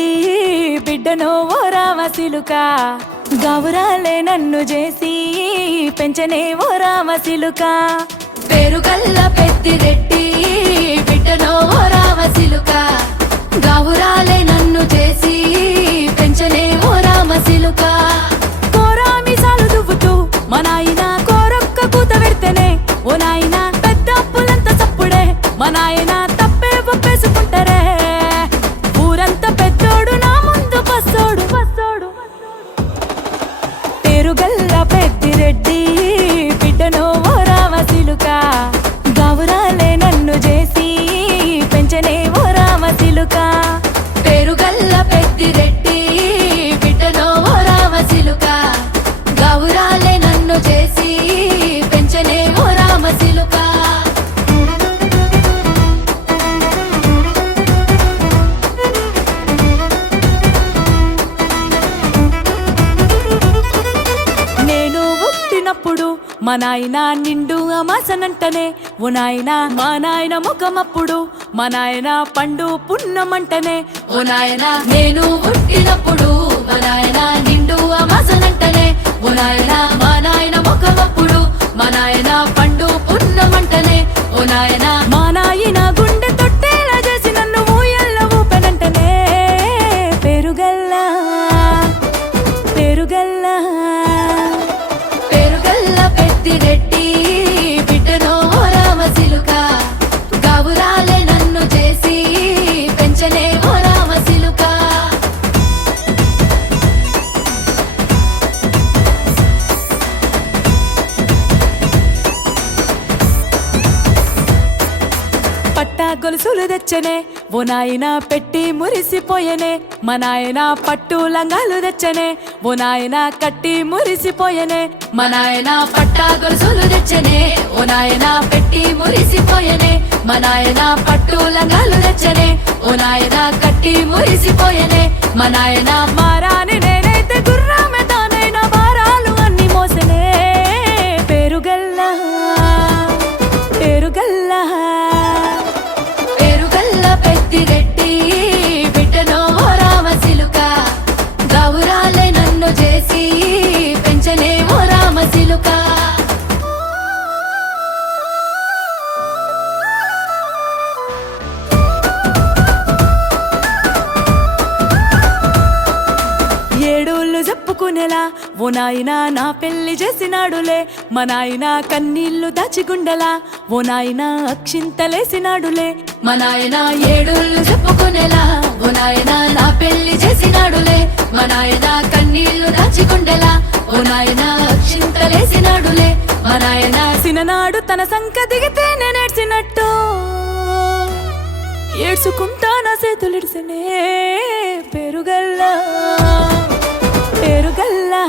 రెడ్డి బిడ్డనో ఓ రామసిలుక గౌరాలే నన్ను చేసి పెంచనే ఓ రామసిలుక పేరుగల్ల పెద్దిరెడ్డి బిడ్డనో ఓ రామసిలుక గౌరాలే నన్ను చేసి పెంచనే ఓ రామసిలుక కోరామిసాలు దువ్వుతూ మా నాయన కోరొక్క కూత పెడితేనే ఓ నాయన పెద్ద అప్పులంత చప్పుడే మా నాయన తప్పే ఒప్పేసుకుంటారే ఊరంతా పెద్దోడు నా ముందు బస్సోడు పేరుగల్ల పెద్దిరెడ్డి బిడ్డనో ఓ రామసిలుక గౌరాలే నన్ను చేసి పెంచనే ఓ రామసిలుక పేరుగల్ల పెద్దిరెడ్డి బిడ్డనో ఓ రామసిలుక గౌరాలే నన్ను చేసి పెంచనే ఓ రామసిలుక నేను పుట్టినప్పుడు మా నాయన నిండు అమాసనంటనే ఓ నాయన మా నాయన ముఖమప్పుడు మా నాయన పండు పున్నమంటనే ఓ నాయన నేను పుట్టినప్పుడు మా నాయన నిండు అమాసనంటనే ఓ నాయన మా నాయన ముఖమప్పుడు మా నాయన పండు పున్నమంటనే ఓ నాయన మా నాయన గుండె తొట్టేలా చేసి నన్ను ఊయల్ల ఊపెనంటనే పేరుగల్లా పేరుగల్లా పేరుగల్ల పెద్దిరెడ్డి బిడ్డనో ఓ రామసిలుక గౌరాలే నన్ను చేసి పెంచనే ఓ రామసిలుక పట్టా గొలుసులు తెచ్చనే ఓ నాయన పెట్టి మురిసిపోయనే మా నాయన పట్టు లంగాలు తెచ్చనే ఓ నాయన కట్టి మురిసిపోయనే మా నాయన పట్టా గొలుసులు తెచ్చనే ఓ నాయన పెట్టి మురిసిపోయనే మా నాయన పట్టు లంగాలు తెచ్చనే ఓ నాయన కట్టి మురిసిపోయనే మా నాయన మారాని నేనైతే గుర్రామె తానైనా భారాలు అన్ని మోసనే పేరుగల్లా పేరుగల్లా పేరుగల్ల పెద్దిరెడ్డి బిడ్డనో ఓ రామసిలుక గౌరాలే నన్ను చేసి పెంచనే ఓ రామసిలుక ఏడోళ్ళు చెప్పుకునేలా ఓ నాయన నా పెళ్లి చేసినాడులే మా నాయన కన్నీళ్లు దాచిగుండెలా ఓ నాయన అక్షింతలేసినాడులే మా నాయన ఏడుళ్ళు చెప్పుకునేలా ఓ నాయన నా పెళ్లి చేసినాడులే మా నాయన కన్నీళ్లు దాచికుండెలా ఓ నాయన అక్షింతలేసినాడులే మా నాయన సిననాడు తన సంక దిగితే నేనేడ్చినట్టు ఏడ్చుకుంటా నా చేతులిడిసనే పేరుగల్లా పేరుగల్లా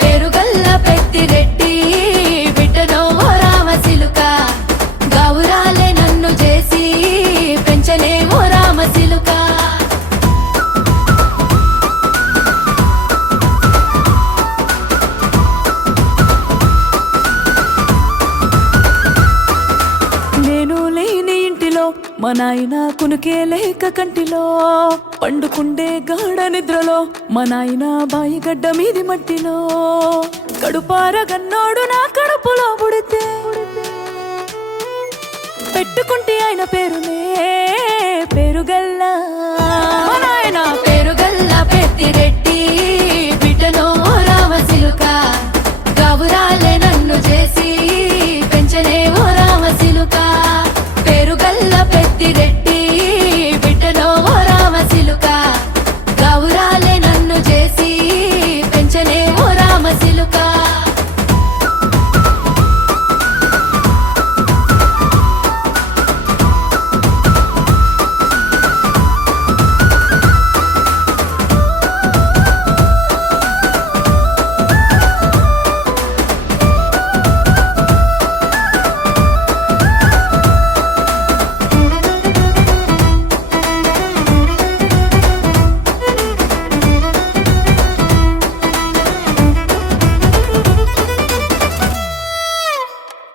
పేరుగల్ల పెద్దిరెడ్డి బిడ్డనో ఓ రామసిలుక గౌరాలే నన్ను చేసి పెంచనే ఓ రామసిలుక నేను లేని ఇంటిలో మా నాయన కునుకే లేక కంటిలో పండుకుండే గాఢ నిద్రలో మా నాయన బాయిగడ్డ మీది మట్టిలో కడుపార గన్నోడు నా కడుపులో పుడితే పెట్టుకుంటే ఆయన పేరునే పేరుగల్లా